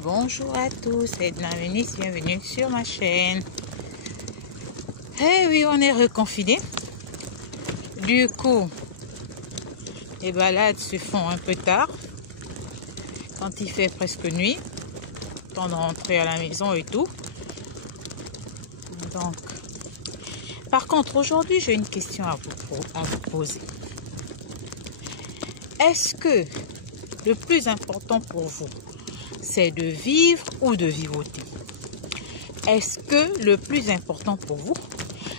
Bonjour à tous et bienvenue sur ma chaîne. Eh oui, on est reconfiné. Du coup, les balades se font un peu tard. Quand il fait presque nuit. Temps de rentrer à la maison et tout. Donc, par contre, aujourd'hui, j'ai une question à vous poser. Est-ce que le plus important pour vous, c'est de vivre ou de vivoter? Est-ce que le plus important pour vous,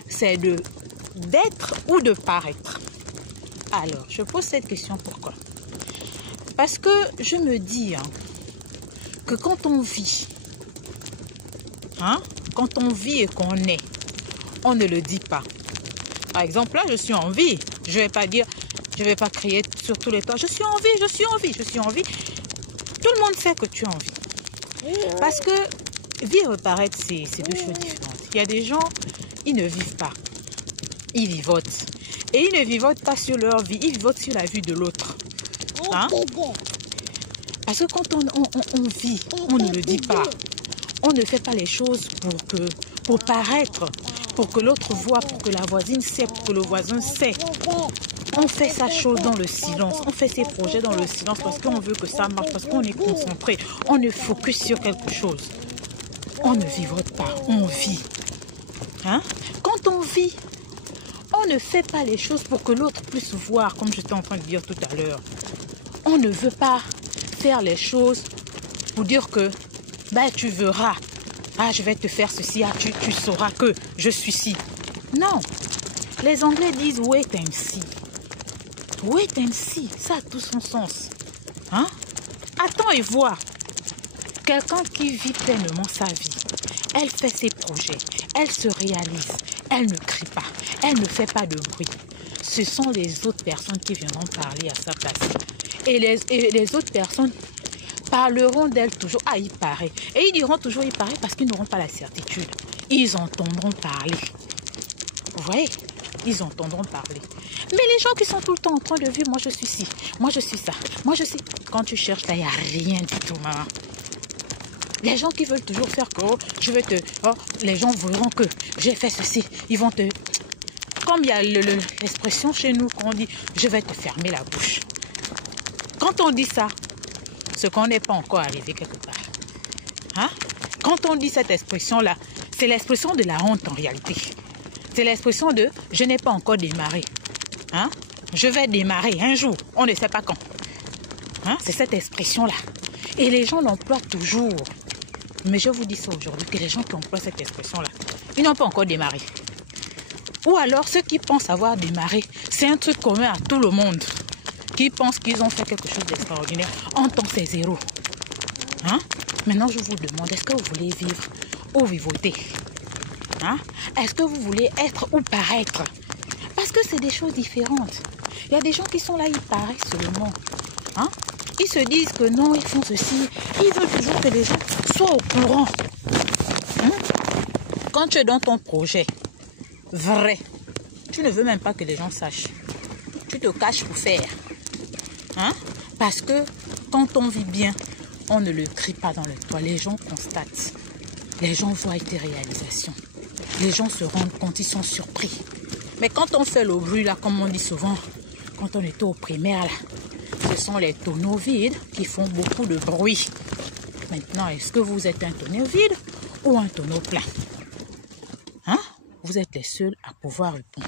c'est d'être ou de paraître? Alors, je pose cette question pourquoi? Parce que je me dis que quand on vit, quand on vit et qu'on est, on ne le dit pas. Par exemple, là, je suis en vie. Je vais pas dire, je vais pas crier sur tous les toits. Je suis en vie, je suis en vie, je suis en vie. Tout le monde sait que tu es en vie. Parce que vivre et paraître, c'est deux choses différentes. Il y a des gens, ils ne vivent pas. Ils vivotent. Et ils ne vivotent pas sur leur vie, ils vivotent sur la vie de l'autre. Parce que quand on vit, on ne le dit pas. On ne fait pas les choses pour paraître, pour que l'autre voit, pour que la voisine sait, pour que le voisin sait. On fait sa chose dans le silence, on fait ses projets dans le silence parce qu'on veut que ça marche, parce qu'on est concentré, on est focus sur quelque chose. On ne vivote pas, on vit. Quand on vit, on ne fait pas les choses pour que l'autre puisse voir, comme j'étais en train de dire tout à l'heure. On ne veut pas faire les choses pour dire que tu verras, je vais te faire ceci, tu sauras que je suis ci. Non, les Anglais disent wait and see. Wait and see, ça a tout son sens. Attends et vois. Quelqu'un qui vit pleinement sa vie, elle fait ses projets, elle se réalise, elle ne crie pas, elle ne fait pas de bruit. Ce sont les autres personnes qui viendront parler à sa place. Et les autres personnes parleront d'elle toujours. Il paraît. Et ils diront toujours il paraît parce qu'ils n'auront pas la certitude. Ils entendront parler. Vous voyez? Ils entendront parler. Mais les gens qui sont tout le temps en train de vivre, moi je suis ci, moi je suis ça, moi je suis... Quand tu cherches là, il n'y a rien du tout, maman. Les gens qui veulent toujours faire que les gens verront que j'ai fait ceci. Ils vont te... Comme il y a l'expression chez nous qu'on dit je vais te fermer la bouche. Quand on dit ça, ce qu'on n'est pas encore arrivé quelque part. Quand on dit cette expression-là, c'est l'expression de la honte en réalité. C'est l'expression de je n'ai pas encore démarré. Je vais démarrer un jour, on ne sait pas quand. C'est cette expression-là. Et les gens l'emploient toujours. Mais je vous dis ça aujourd'hui, que les gens qui emploient cette expression-là, ils n'ont pas encore démarré. Ou alors ceux qui pensent avoir démarré, c'est un truc commun à tout le monde. Qui pensent qu'ils ont fait quelque chose d'extraordinaire. En tant que c'est zéro. Maintenant, je vous demande, est-ce que vous voulez vivre ou vivoter? Est-ce que vous voulez être ou paraître? Parce que c'est des choses différentes. Il y a des gens qui sont là, ils paraissent seulement. Ils se disent que non, ils font ceci. Ils veulent toujours que les gens soient au courant. Quand tu es dans ton projet vrai, tu ne veux même pas que les gens sachent. Tu te caches pour faire. Parce que quand on vit bien, on ne le crie pas dans le toit. Les gens constatent. Les gens voient tes réalisations. Les gens se rendent compte, ils sont surpris. Mais quand on fait le bruit, là, comme on dit souvent, quand on était au primaire, là, ce sont les tonneaux vides qui font beaucoup de bruit. Maintenant, est-ce que vous êtes un tonneau vide ou un tonneau plein? Vous êtes les seuls à pouvoir répondre.